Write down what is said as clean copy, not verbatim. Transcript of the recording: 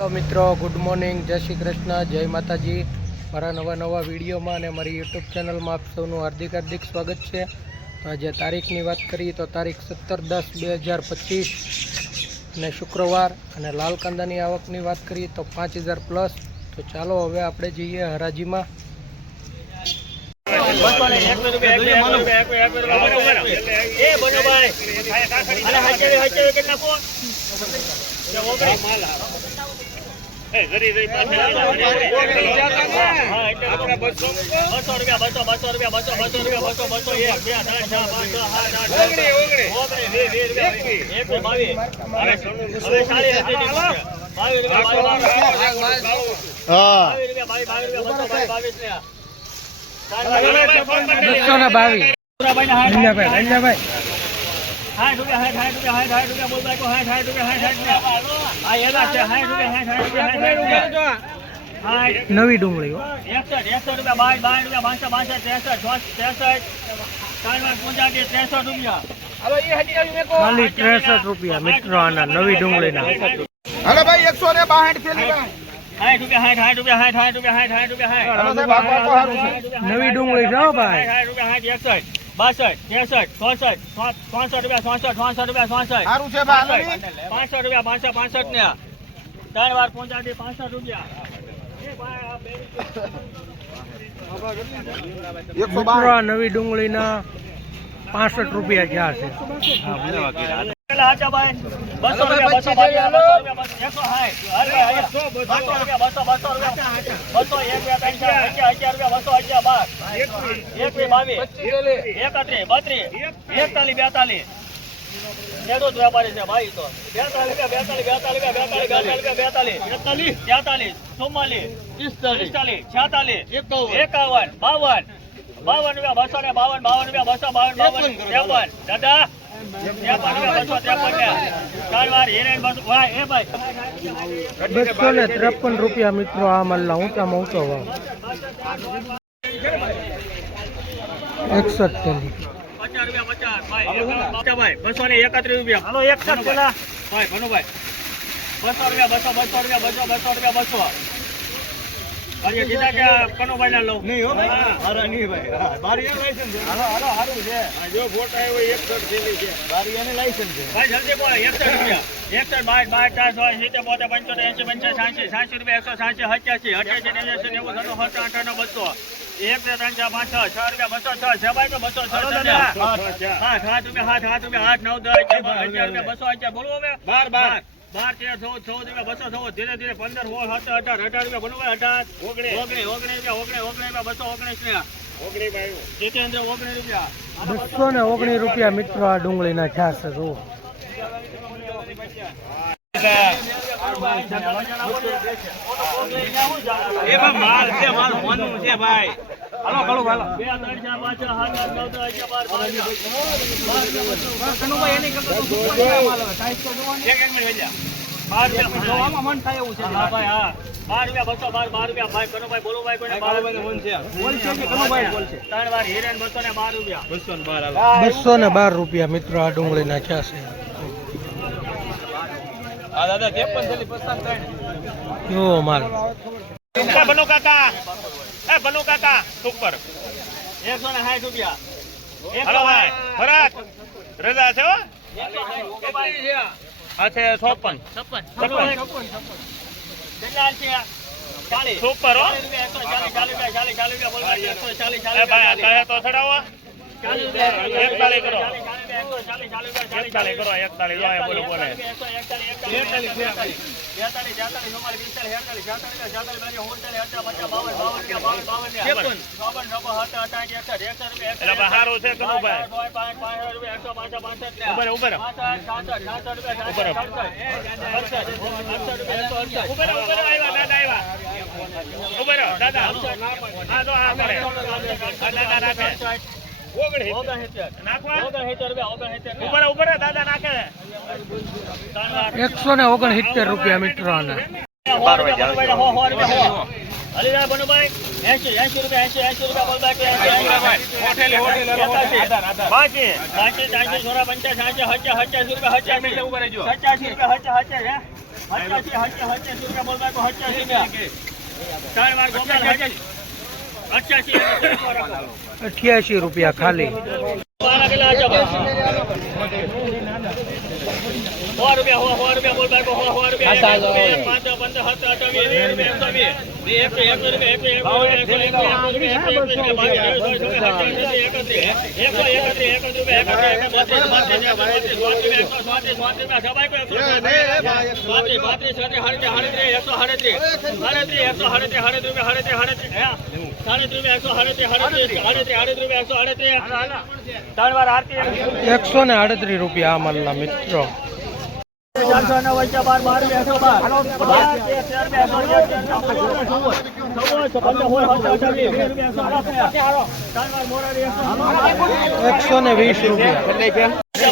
તો મિત્રો good morning, જય શ્રી કૃષ્ણ, જય માતાજી। મારા નવા વિડીયોમાં અને મારી યુટ્યુબ ચેનલમાં આપ સૌનું હાર્દિક સ્વાગત છે। તો આજે તારીખની વાત કરીએ તો તારીખ 17/10/2025 અને શુક્રવાર અને લાલ કાંદાની આવકની વાત કરીએ તો 5000 પ્લસ। તો ચાલો હવે આપણે જઈએ હરાજીમાં। નવી ડુંગળી ખાલી 63 રૂપિયા મિત્રો આના નવી ડુંગળીના। હાલો ભાઈ 162 થેલી નવી ડુંગળી છે ભાઈ। 62 63 64 65 રૂપિયા 66 રૂપિયા સારું છે ભાઈ 65 રૂપિયા 65 ને 3 વાર 65 રૂપિયા મિત્રો આ નવી ડુંગળીના 65 રૂપિયા ક્યાં છે? વેપારી છે ભાઈ તો 42 44 દાદા 253 રૂપિયા મિત્રો આ મલ્લા ઊંચામાં ઊંચો ભાવ। 61 થેલી 231 રૂપિયા હાલો 61 પેલા ભાઈ ભનુભાઈ 200 રૂપિયા 200 અરે દીધા કે કનુભાઈ ના લઉં નહીં હો અરે નહીં ભાઈ બારી લાયસન્સ છે હાલો હારું છે જો ફોટા આવ્યો 61 થેલી છે બારી એને લાયસન્સ છે ભાઈ જલ્દી બોલો 61 રૂપિયા 61 બોલો હવે 12 13 14 14 200 ધીરે ધીરે 15 16 17 18 રૂપિયા બનવા 18 જીતેન્દ્ર 19 રૂપિયા 219 રૂપિયા મિત્રો આ ડુંગળીના છાસ છે। જુઓ માલ છે માલ હોનું છે ભાઈ હાલો કળું હાલો 2 3 4 5 6 7 8 9 10 11 12 એની કરતો તો માલ હવે સાઈઝ તો જોવાની એક મિનિટ વેજા 12 રૂપિયા જોવામાં મન થાય એવું છે હા ભાઈ હા 12 રૂપિયા 212 રૂપિયા ભાઈ કનુભાઈ બોલો ભાઈ કોઈને 12 રૂપિયા મન છે બોલ છે કે કનુભાઈ બોલ છે 3 વાર હિરેન 212 રૂપિયા 212 રૂપિયા મિત્રો આ ડુંગળીના છાસ છે। આ દાદા 53 થેલી 55 જો માલ બનો કાકા સુપર 160 રૂપિયા હાલો ભાઈ ભરત રજા છે હો આ છે 56 સુપર હો 40 ભાઈ તો ચડાવો 41 કરો 41 બોલો બોલે 169 રૂપિયા મિત્રો આના। હલીરા બનુભાઈ 80 રૂપિયા બોલ બાકી 80 હોટેલ બાકી 80 40 50 60 70 80 રૂપિયા 80 રૂપિયા 80 રૂપિયા ₹88 ખાલી. ₹138 આ માલના મિત્રો. ₹106.